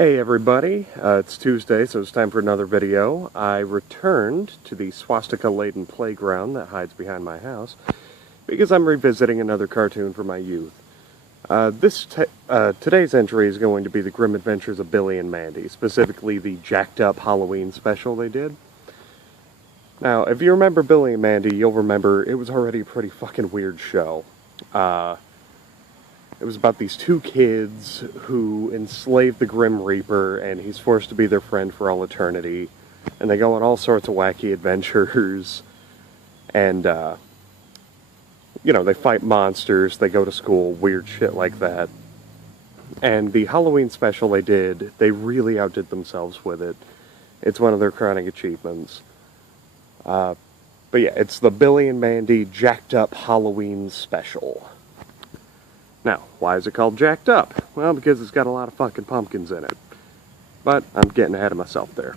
Hey everybody, it's Tuesday, so it's time for another video. I returned to the swastika-laden playground that hides behind my house because I'm revisiting another cartoon from my youth. Today's entry is going to be the Grim Adventures of Billy and Mandy, specifically the jacked up Halloween special they did. Now, if you remember Billy and Mandy, you'll remember it was already a pretty fucking weird show. It was about these two kids who enslave the Grim Reaper, and he's forced to be their friend for all eternity. And they go on all sorts of wacky adventures. And, they fight monsters, they go to school, weird shit like that. And the Halloween special they did, they really outdid themselves with it. It's one of their crowning achievements. But yeah, it's the Billy and Mandy Jacked Up Halloween Special. Now, why is it called Jacked Up? Well, because it's got a lot of fucking pumpkins in it. But I'm getting ahead of myself there.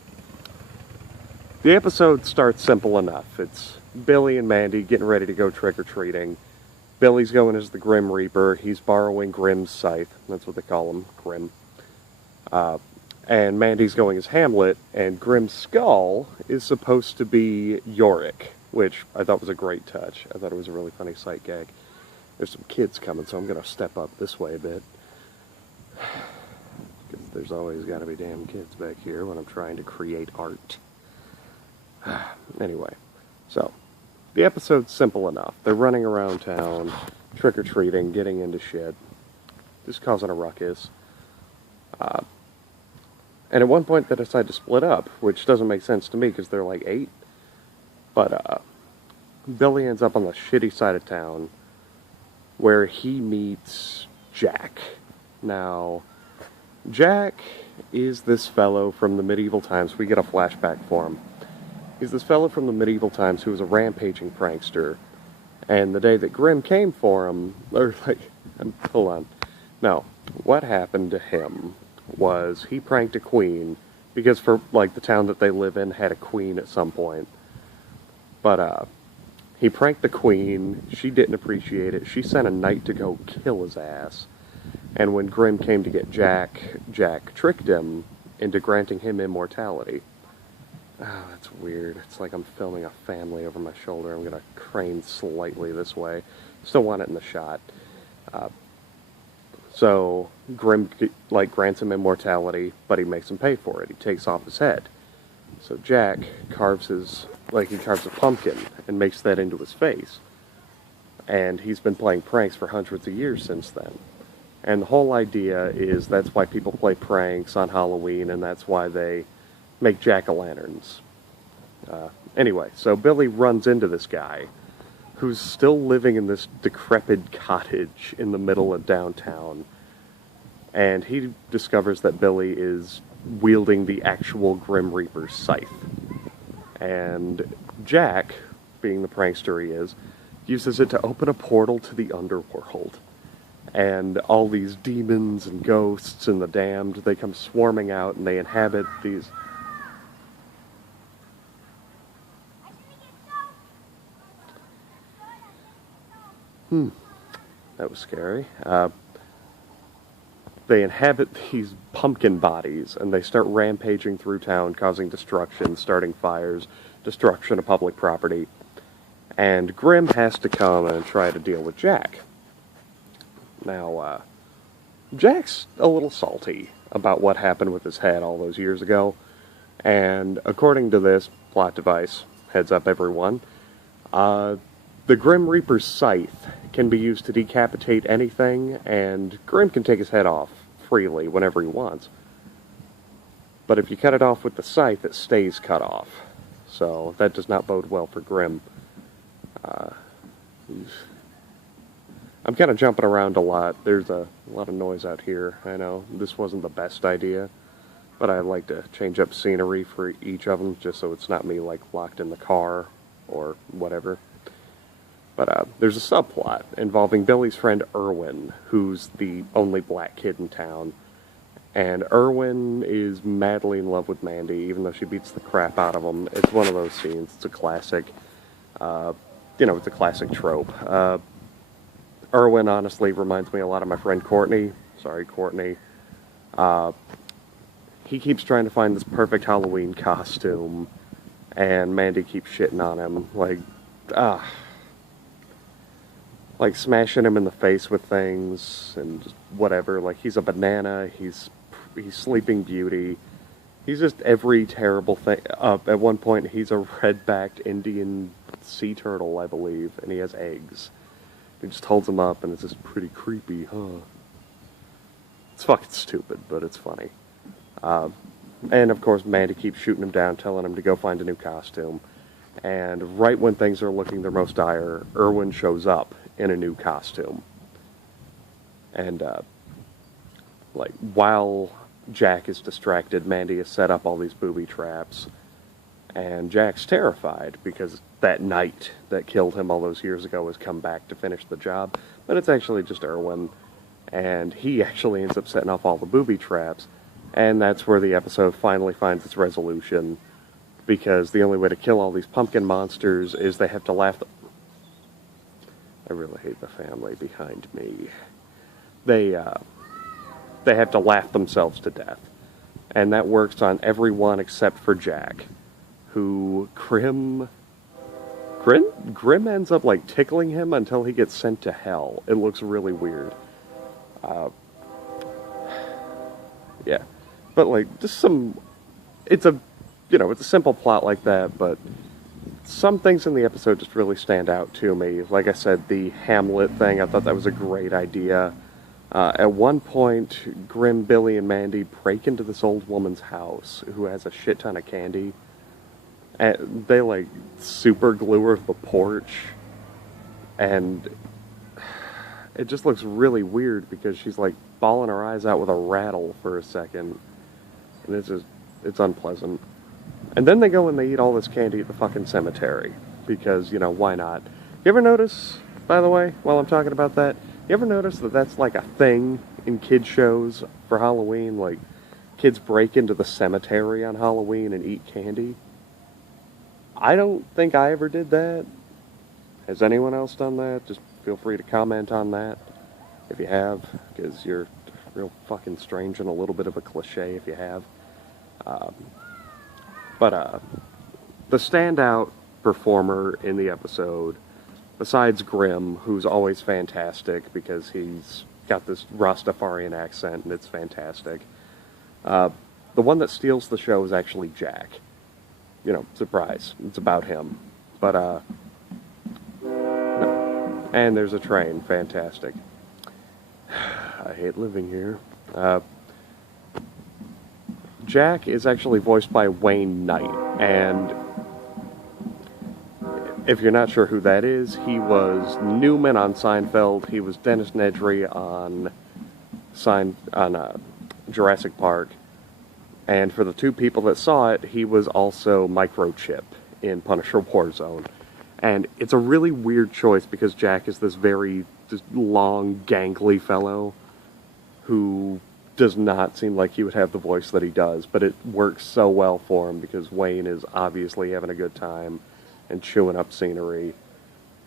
The episode starts simple enough. It's Billy and Mandy getting ready to go trick-or-treating. Billy's going as the Grim Reaper. He's borrowing Grim's scythe. That's what they call him, Grim. And Mandy's going as Hamlet, and Grim's skull is supposed to be Yorick, which I thought was a great touch. I thought it was a really funny sight gag. There's some kids coming, so I'm going to step up this way a bit. Because there's always got to be damn kids back here when I'm trying to create art. Anyway, so, the episode's simple enough. They're running around town, trick-or-treating, getting into shit, just causing a ruckus. And at one point they decide to split up, which doesn't make sense to me because they're like 8. But Billy ends up on the shitty side of town, where he meets Jack. Now, Jack is this fellow from the medieval times. We get a flashback for him. He's this fellow from the medieval times who was a rampaging prankster. And the day that Grim came for him, hold on. No, what happened to him was he pranked a queen, because for, the town that they live in had a queen at some point. But, he pranked the queen, she didn't appreciate it, she sent a knight to go kill his ass. And when Grim came to get Jack, Jack tricked him into granting him immortality. Oh, that's weird. It's like I'm filming a family over my shoulder. I'm gonna crane slightly this way. Still want it in the shot. So, Grim, grants him immortality, but he makes him pay for it. He takes off his head. So Jack carves he carves a pumpkin and makes that into his face. And he's been playing pranks for hundreds of years since then. And the whole idea is that's why people play pranks on Halloween, and that's why they make jack-o'-lanterns. Anyway, so Billy runs into this guy who's still living in this decrepit cottage in the middle of downtown. And he discovers that Billy is wielding the actual Grim Reaper's scythe. And Jack, being the prankster he is, uses it to open a portal to the underworld. And all these demons and ghosts and the damned, they come swarming out and they inhabit these... That was scary. They inhabit these pumpkin bodies, and they start rampaging through town, causing destruction, starting fires, destruction of public property. And Grim has to come and try to deal with Jack. Now, Jack's a little salty about what happened with his head all those years ago. And according to this plot device, heads up everyone, the Grim Reaper's scythe can be used to decapitate anything, and Grim can take his head off freely whenever he wants. But if you cut it off with the scythe, it stays cut off. So that does not bode well for Grim. I'm kind of jumping around a lot. There's a lot of noise out here. I know this wasn't the best idea, but I like to change up scenery for each of them, just so it's not me, locked in the car or whatever. But there's a subplot involving Billy's friend Erwin, who's the only black kid in town. And Erwin is madly in love with Mandy, even though she beats the crap out of him. It's one of those scenes. It's a classic, it's a classic trope. Erwin honestly reminds me a lot of my friend Courtney. Sorry, Courtney. he keeps trying to find this perfect Halloween costume, and Mandy keeps shitting on him, like smashing him in the face with things and just whatever. Like, he's a banana, he's Sleeping Beauty, he's just every terrible thing. At one point, he's a red-backed Indian sea turtle, I believe, and he has eggs. He just holds them up, and it's just pretty creepy, huh? It's fucking stupid, but it's funny. And of course, Mandy keeps shooting him down, telling him to go find a new costume. And right when things are looking their most dire, Irwin shows up in a new costume. And, while Jack is distracted, Mandy has set up all these booby traps. And Jack's terrified because that knight that killed him all those years ago has come back to finish the job. But it's actually just Irwin. And he actually ends up setting off all the booby traps. And that's where the episode finally finds its resolution. Because the only way to kill all these pumpkin monsters is they have to laugh. I really hate the family behind me. They have to laugh themselves to death. And that works on everyone except for Jack. Who Grim ends up, like, tickling him until he gets sent to hell. It looks really weird. Yeah. But, like, just some... It's a simple plot like that, but some things in the episode just really stand out to me. Like I said, the Hamlet thing, I thought that was a great idea. At one point, Grim, Billy, and Mandy break into this old woman's house who has a shit ton of candy. And they, like, super glue her to the porch. And it just looks really weird because she's, like, bawling her eyes out with a rattle for a second. And it's unpleasant. And then they go and they eat all this candy at the fucking cemetery. Because, why not? You ever notice, by the way, while I'm talking about that, you ever notice that that's like a thing in kid shows for Halloween? Like, kids break into the cemetery on Halloween and eat candy? I don't think I ever did that. Has anyone else done that? Just feel free to comment on that if you have, because you're real fucking strange and a little bit of a cliche if you have. But the standout performer in the episode, besides Grimm, who's always fantastic because he's got this Rastafarian accent and it's fantastic, the one that steals the show is actually Jack. Surprise. It's about him. But, no. And there's a train. Fantastic. I hate living here. Jack is actually voiced by Wayne Knight, and if you're not sure who that is, he was Newman on Seinfeld, he was Dennis Nedry on Jurassic Park, and for the two people that saw it, he was also Microchip in Punisher Warzone. And it's a really weird choice because Jack is this very just long, gangly fellow who does not seem like he would have the voice that he does, but it works so well for him because Wayne is obviously having a good time and chewing up scenery.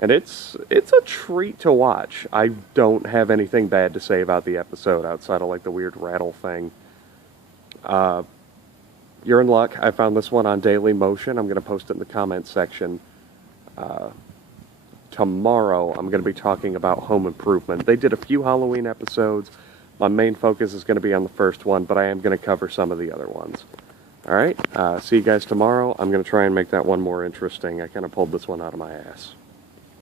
And it's a treat to watch. I don't have anything bad to say about the episode outside of like the weird rattle thing. You're in luck. I found this one on Daily Motion. I'm going to post it in the comments section. Tomorrow I'm going to be talking about Home Improvement. They did a few Halloween episodes. My main focus is going to be on the first one, but I am going to cover some of the other ones. Alright, see you guys tomorrow. I'm going to try and make that one more interesting. I kind of pulled this one out of my ass.